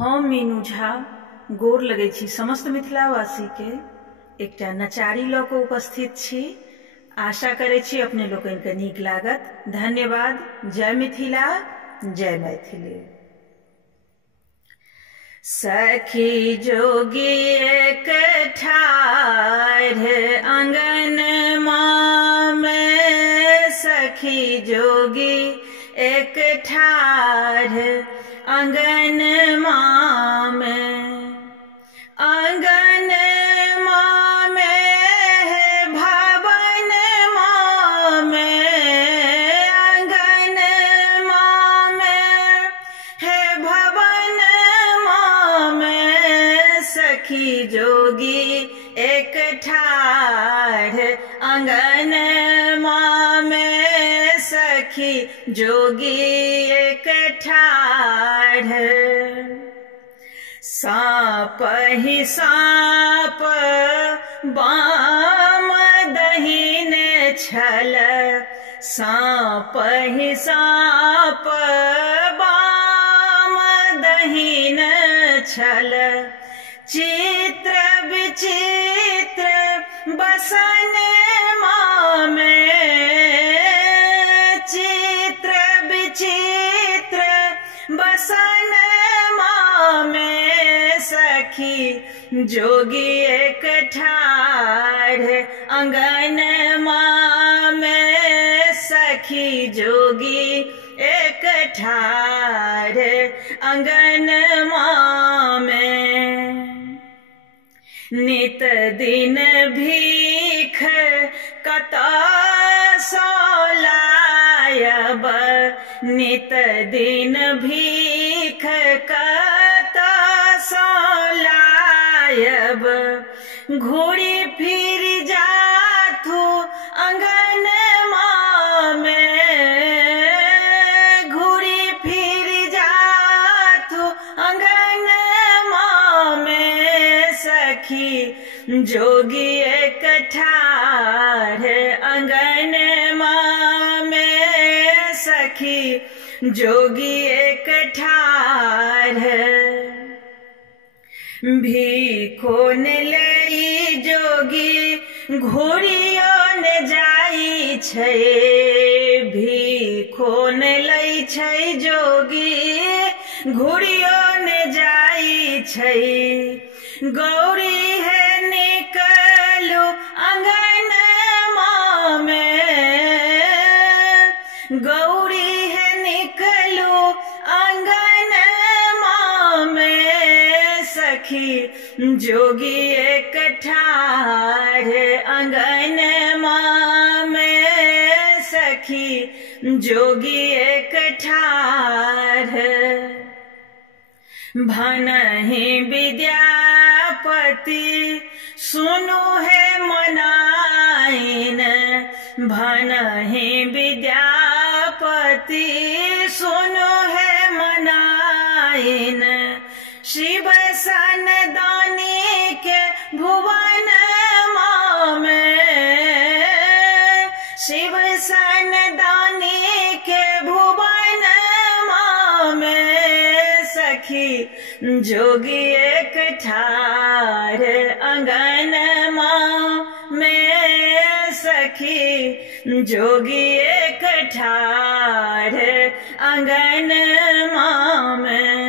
हम मीनू झा गोर लगै छी समस्त मिथिलावासी के एकटा नचारी लऽ कऽ उपस्थित छी। आशा करै छी अपने लोकनि के नीक लागत। धन्यवाद। जय मिथिला, जय मैथिली। सखी जोगी एक ठाढ़ आंगनमा में, सखी जोगी एक ठाढ़ आंगनमा में, आंगनमा में है भवनमा में, आंगनमा में है भवनमा में, सखी जोगी एक ठाढ़ आंगनमा में, सखी जोगी एक ठाढ़। साप ही साप बाम दहिने छल, साप ही साप बाम दहिने छल, चित्र विचित्र बसनमा में, चित्र विचित्र बसनमा में, सखी जोगी एक ठाढ़ आंगनमा में, सखी जोगी एक ठाढ़ आंगनमा में। नित दिन भीख कतऽ सँ लायब, नित दिन भीख कतऽ सँ लायब, घूरी फिर जाथू आंगनमा में, घूरी फिर जाथू आंगनमा में, सखी जोगी एक ठाढ़ आंगनमा में, सखी जोगी एक ठाढ़। भीखो ने लई जोगी घूरियो ने जाई छै, भीखो ने लई छै जोगी घूरियो ने जाई छै, गौरी है निकलू आंगनमा में, गौरी है निकलू आंगनमा में, सखी जोगी एक ठाढ़ आंगनमा में, सखी जोगी एक ठाढ़। भनहि विद्यापति सुनु है मनाइन, भनहि विद्यापति सुनु है मनाइन, शिव सन दानी के भुवनमा में, शिव सन दानी के भुवनमा में, सखी जोगी एक ठाढ़ आंगनमा में, सखी जोगी एक ठाढ़ आंगनमा में।